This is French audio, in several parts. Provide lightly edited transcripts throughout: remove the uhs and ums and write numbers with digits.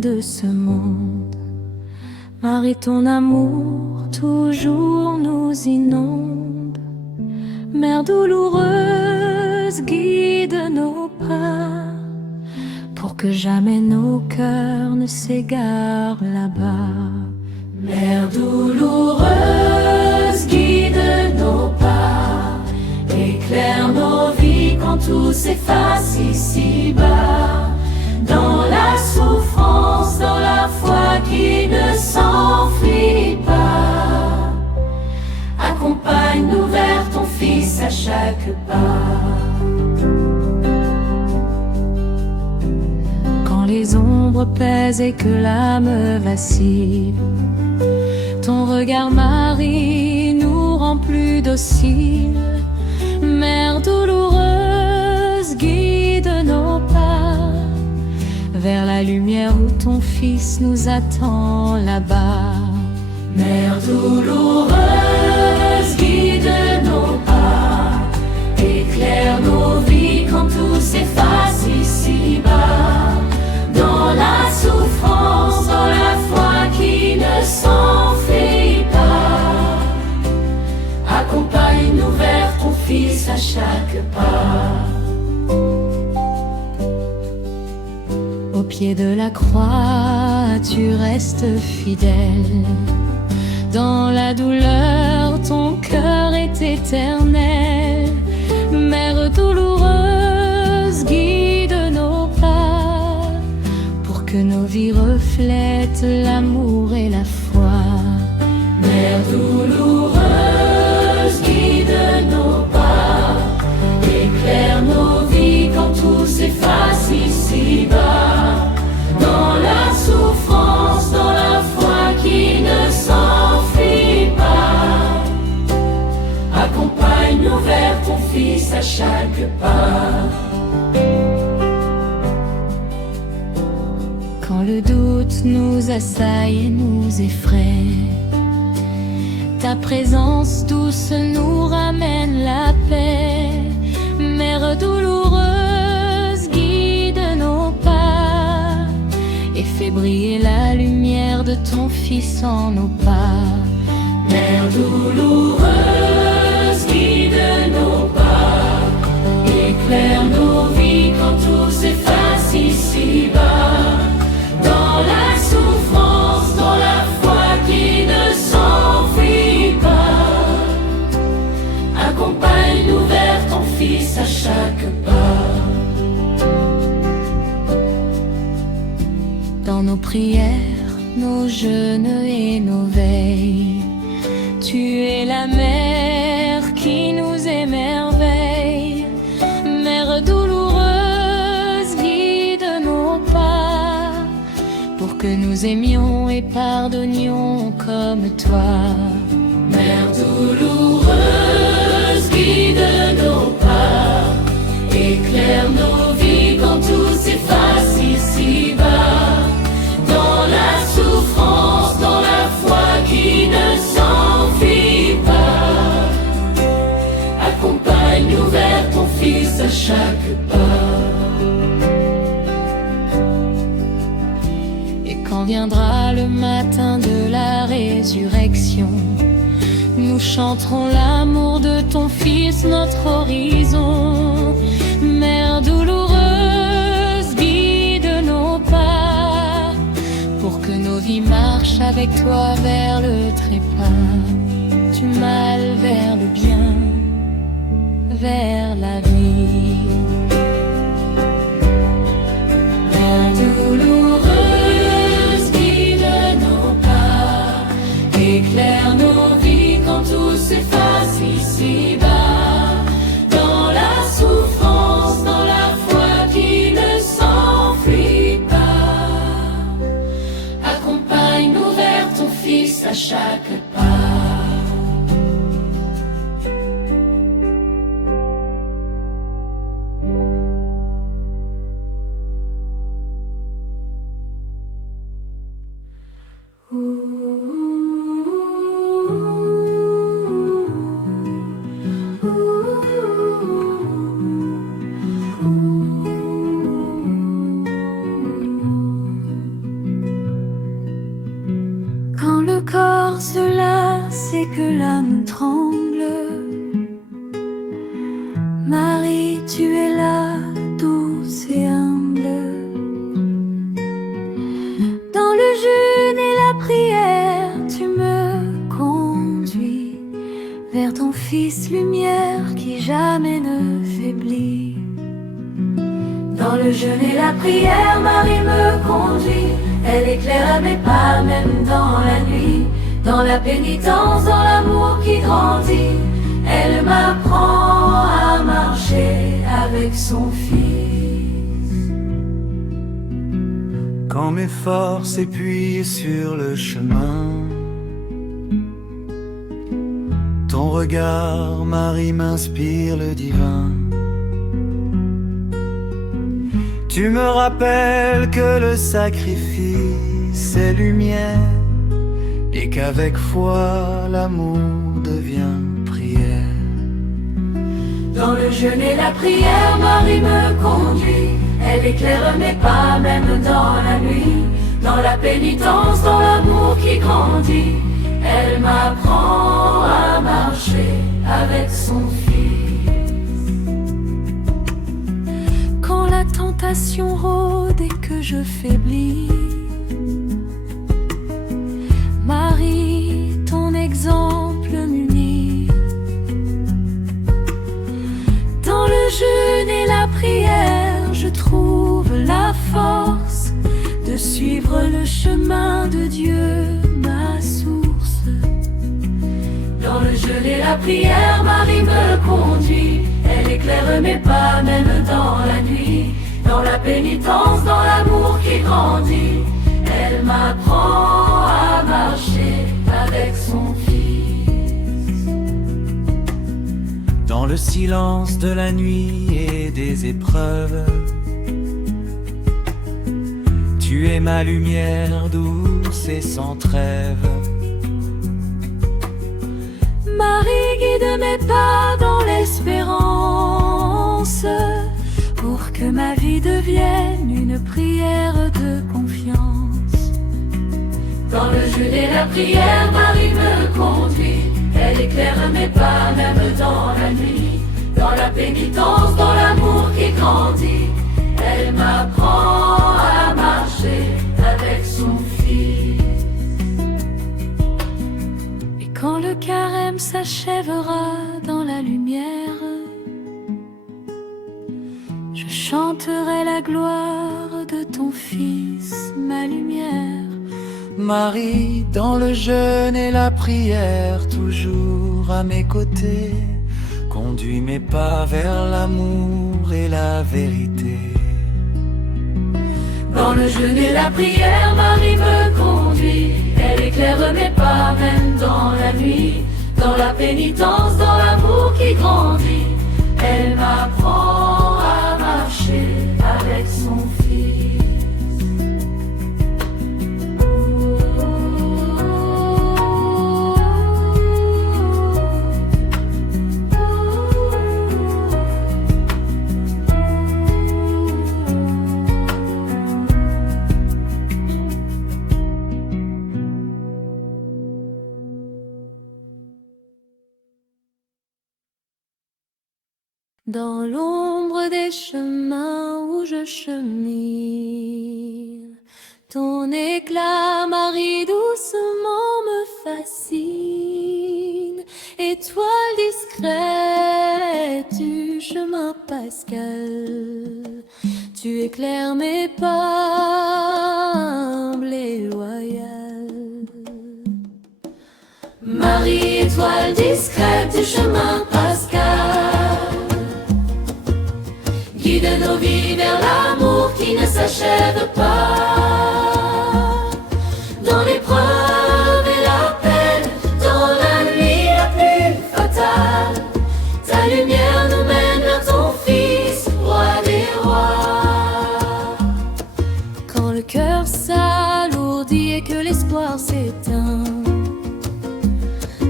de ce monde. Marie, ton amour toujours nous inonde. Mère douloureuse, guide nos pas, pour que jamais nos cœurs ne s'égarent là-bas. Mère douloureuse, guide nos pas, éclaire nos vies quand tout s'efface ici-bas. Dans la souffrance, dans la foi qui ne s'enfuit pas, accompagne-nous vers ton Fils à chaque pas. Quand les ombres pèsent et que l'âme vacille, ton regard, Marie, nous rend plus dociles. Mère douloureuse, guide nos pas vers la lumière où ton Fils nous attend là-bas. Mère douloureuse, guide nos pas, éclaire nos vies quand tout s'efface ici-bas. Dans la souffrance, dans la foi qui ne s'enfuit pas, accompagne-nous vers ton Fils à chaque pas. Au pied de la croix, tu restes fidèle. Dans la douleur, ton cœur est éternel. Mère douloureuse, guide nos pas, pour que nos vies reflètent l'amour et la foi. Mère douloureuse, guide nos pas, éclaire nos vies quand tout s'efface ici-bas. Dans la souffrance, dans la foi qui ne s'enfuit pas, accompagne-nous vers ton Fils à chaque pas. Quand le doute nous assaille et nous effraie, ta présence douce nous ramène la paix. Mère douloureuse, guide nos pas et fais briller la lumière de ton Fils en nos pas. Mère douloureuse, guide nos pas, éclaire nos vies quand tout s'efface ici-bas. Dans la souffrance, dans la foi qui ne s'enfuit pas, accompagne-nous vers ton Fils à chaque pas. Dans nos prières, nos jeûnes et nos veilles, tu es la mère qui nous émerveille. Mère douloureuse, guide nos pas, pour que nous aimions et pardonnions comme toi. Mère douloureuse, guide nos pas, éclaire nos vies quand tout s'efface ici-bas. Dans la souffrance, dans la foi qui ne s'enfuit pas, accompagne-nous vers ton Fils à chaque pas. Et quand viendra le matin de la résurrection, nous chanterons l'amour de ton Fils, notre horizon. Mère douloureuse, guide nos pas, pour que nos vies marchent avec toi vers le trépas. Du mal vers le bien, vers la vie. Mère douloureuse, guide nos pas, éclaire nos vies quand tout s'efface ici-bas. Dans la souffrance, dans la foi qui ne s'enfuit pas, accompagne-nous vers ton Fils à chaque pas. le corps se lasse et que l'âme tremble, Marie, tu es là, douce et humble. Dans le jeûne et la prière, tu me conduis vers ton Fils lumière qui jamais ne faiblit. Dans le jeûne et la prière, Marie me conduit. Elle éclaire mes pas même dans la nuit. Dans la pénitence, dans l'amour qui grandit, elle m'apprend à marcher avec son Fils. Quand mes forces s'épuisent sur le chemin, ton regard, Marie, m'inspire le divin. Tu me rappelles que le sacrifice est lumière et qu'avec foi l'amour devient prière. Dans le jeûne et la prière, Marie me conduit. Elle éclaire mes pas même dans la nuit. Dans la pénitence, dans l'amour qui grandit, elle m'apprend à marcher avec son Fils. Quand la tentation rôde et que je faiblis, Marie, ton exemple m'unit. Dans le jeûne et la prière, je trouve la force de suivre le chemin de Dieu, ma source. Dans le jeûne et la prière, Marie me conduit. Elle éclaire mes pas même dans la nuit. Dans la pénitence, dans l'amour qui grandit, elle m'apprend à marcher avec son Fils. Dans le silence de la nuit et des épreuves, tu es ma lumière douce et sans trêve. Marie, guide mes pas dans l'espérance, pour que ma vie devienne une prière de confiance. Dans le jeûne et la prière, Marie me conduit. Elle éclaire mes pas même dans la nuit. Dans la pénitence, dans l'amour qui grandit, elle m'apprend à marcher avec son Fils. Et quand le carême s'achèvera dans la lumière, je chanterai la gloire de ton Fils, ma lumière. Marie, dans le jeûne et la prière, toujours à mes côtés, conduis mes pas vers l'amour et la vérité. Dans le jeûne et la prière, Marie me conduit. Elle éclaire mes pas même dans la nuit. Dans la pénitence, dans l'amour qui grandit, elle m'apprend à marcher avec son Fils. Dans l'ombre des chemins où je chemine, ton éclat, Marie, doucement me fascine. Étoile discrète du chemin pascal, tu éclaires mes pas humbles et loyales. Marie, étoile discrète du chemin pascal, guide nos vies vers l'amour qui ne s'achève pas. Dans l'épreuve et la peine, dans la nuit la plus fatale, ta lumière nous mène vers ton Fils, roi des rois. Quand le cœur s'alourdit et que l'espoir s'éteint,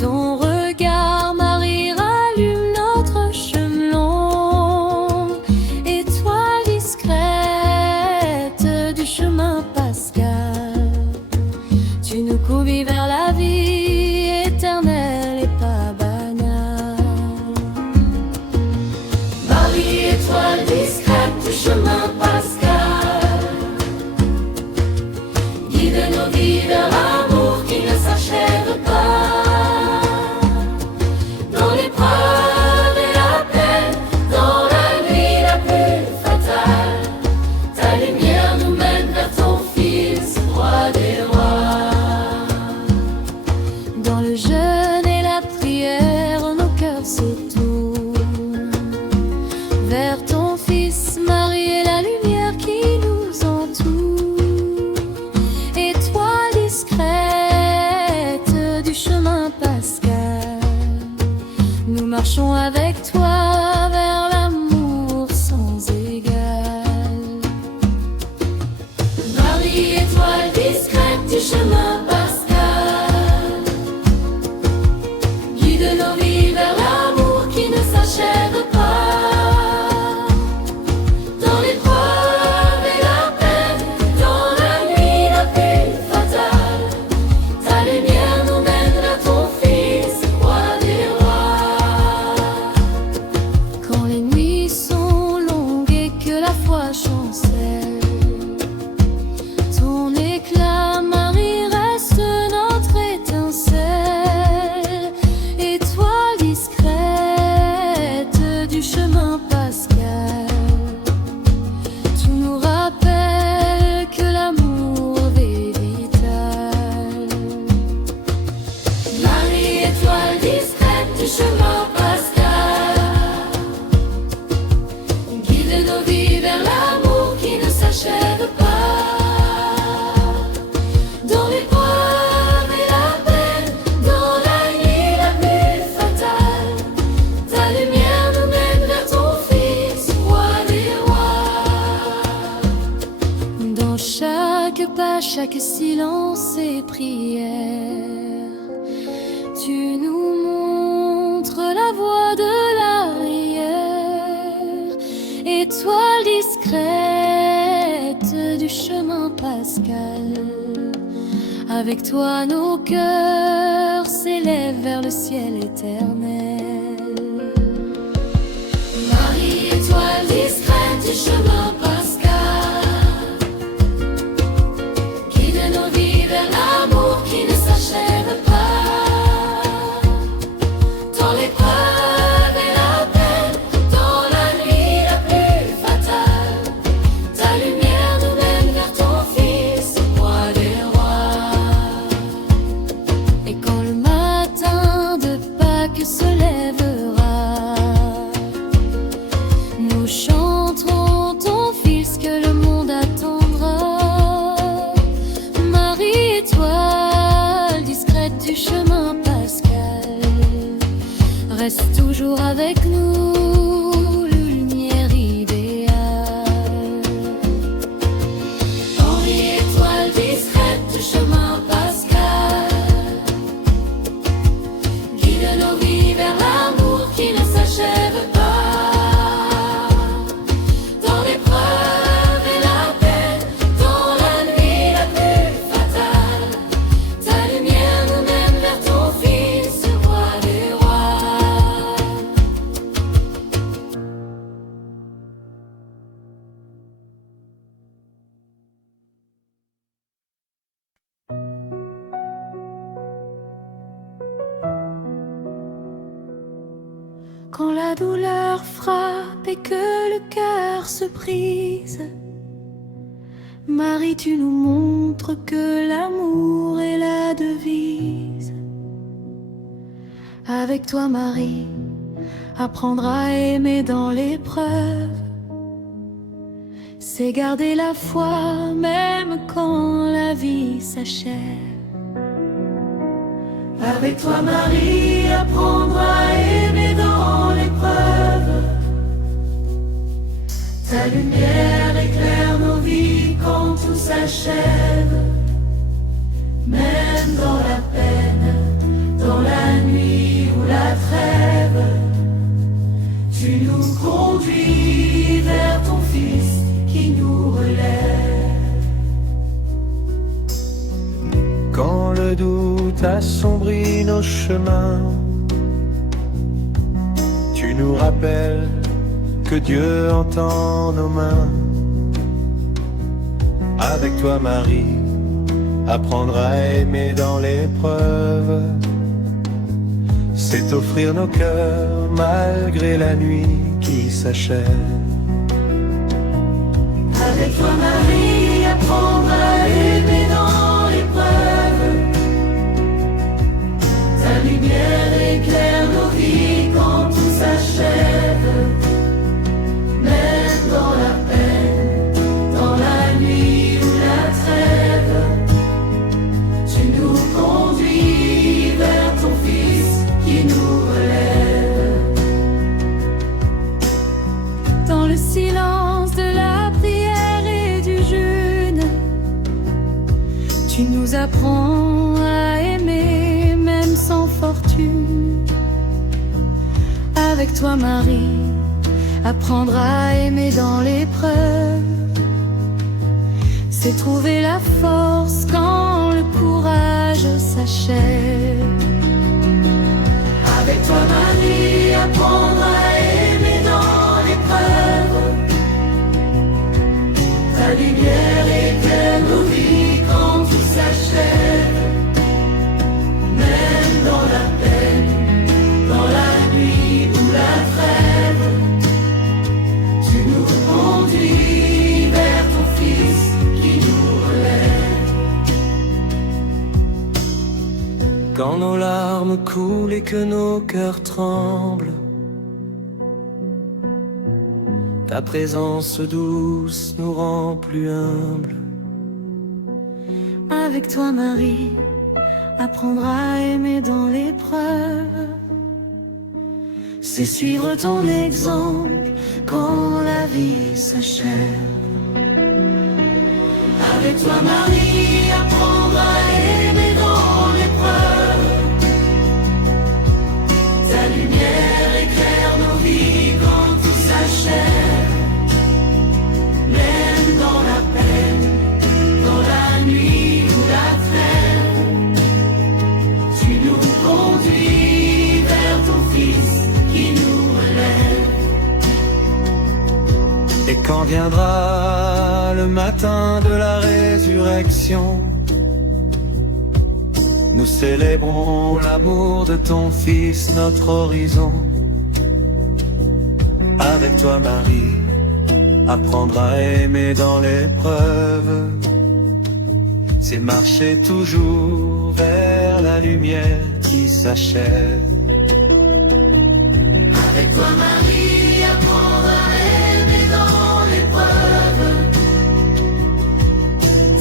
ton regard, Marie, rallume notre chemin long. Étoile discrète du chemin passé, conduit vers la vie éternelle et pas banale. Marie, étoile discrète du chemin pascal, guide nos vies vers l'amour qui ne s'achève pas. Dans l'épreuve et la peine, dans la nuit la plus fatale, ta lumière nous mène vers ton Fils, roi des rois. Dans le jeûne et la prière, nos cœurs se tournent vers ton Fils, Marie et la lumière qui nous entoure. Étoile discrète du chemin pascal, nous marchons avec toi vers l'amour sans égal. Marie, étoile discrète du chemin pascal, guide nos vies vers l'amour qui ne s'achève pas. Dans l'épreuve et la peine, dans la nuit la plus fatale, ta lumière nous mène vers ton Fils, roi des rois. Quand les nuits sont longues et que la foi chancelle, ton éclat, Marie, reste notre étincelle. Étoile discrète du chemin pascal, tu nous rappelles que l'amour est vital. Marie, étoile discrète du chemin pascal, guide nos vies vers l'amour qui ne s'achève pas. Dans l'épreuve et la peine, dans la nuit la plus fatale, ta lumière nous mène vers ton Fils, roi des rois. Dans chaque pas, chaque silence et prière, tu nous montres la voie de l'arrière. Étoile discrète du chemin pascal, avec toi nos cœurs s'élèvent vers le ciel éternel. Marie, étoile discrète du chemin pascal, guide nos vies vers l'amour qui ne s'achève pas. Dans l'épreuve et la peine, dans la nuit la plus fatale, ta lumière nous mène vers ton Fils, roi des rois. Et quand le matin de Pâques se lèvera, nous chanterons ton Fils que le monde attendra. Marie, étoile discrète du chemin pascal, reste toujours avec nous, lumière idéale. Henri, étoile discrète du chemin pascal, guide nos vies vers l'amour qui ne s'achève pas. Dans l'épreuve et la peine, dans la nuit la plus fatale, ta lumière nous mène vers ton Fils, roi des rois. Quand la douleur frappe et que le cœur se brise, Marie, tu nous montres que l'amour est la devise. Avec toi, Marie, apprendre à aimer dans l'épreuve, c'est garder la foi même quand la vie s'achève. Avec toi, Marie, apprendre à aimer dans l'épreuve, ta lumière éclaire nos vies quand tout s'achève. Même dans la peine, dans la nuit ou la trêve, tu nous conduis vers ton Fils qui nous relève. Quand le le doute assombrit nos chemins, tu nous rappelles que Dieu entend nos mains. Avec toi Marie, apprendre à aimer dans l'épreuve, c'est offrir nos cœurs malgré la nuit qui s'achève. Avec toi Marie, apprendre à aimer dans l'épreuve, ta lumière éclaire nos vies quand tout s'achève. Même dans la peine, dans la nuit ou la trêve, tu nous conduis vers ton Fils qui nous relève. Dans le silence de la prière et du jeûne, tu nous apprends à aimer même sans fortune. Avec toi Marie, apprendre à aimer dans l'épreuve, c'est trouver la force quand le courage s'achève. Avec toi Marie, apprendre à aimer dans l'épreuve, ta lumière éclaire nos vies quand tout s'achève. Même dans la peine, dans la nuit ou la trêve, tu nous conduis vers ton Fils qui nous relève. Quand nos larmes coulent et que nos cœurs tremblent, ta présence douce nous rend plus humbles. Avec toi Marie, apprendre à aimer dans l'épreuve, c'est suivre ton exemple quand la vie s'achève. Avec toi Marie, apprendre à aimer dans l'épreuve, ta lumière éclaire nos vies quand tout s'achève. Même dans la peine, dans la nuit ou la trêve, tu nous conduis vers ton Fils qui nous relève. Et quand viendra le matin de la résurrection, nous célébrons l'amour de ton Fils, notre horizon. Avec toi Marie, apprendre à aimer dans l'épreuve, c'est marcher toujours vers la lumière qui s'achève. Avec toi Marie, apprendre à aimer dans l'épreuve,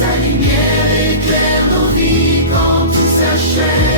ta lumière éclaire nos vies quand tout s'achève.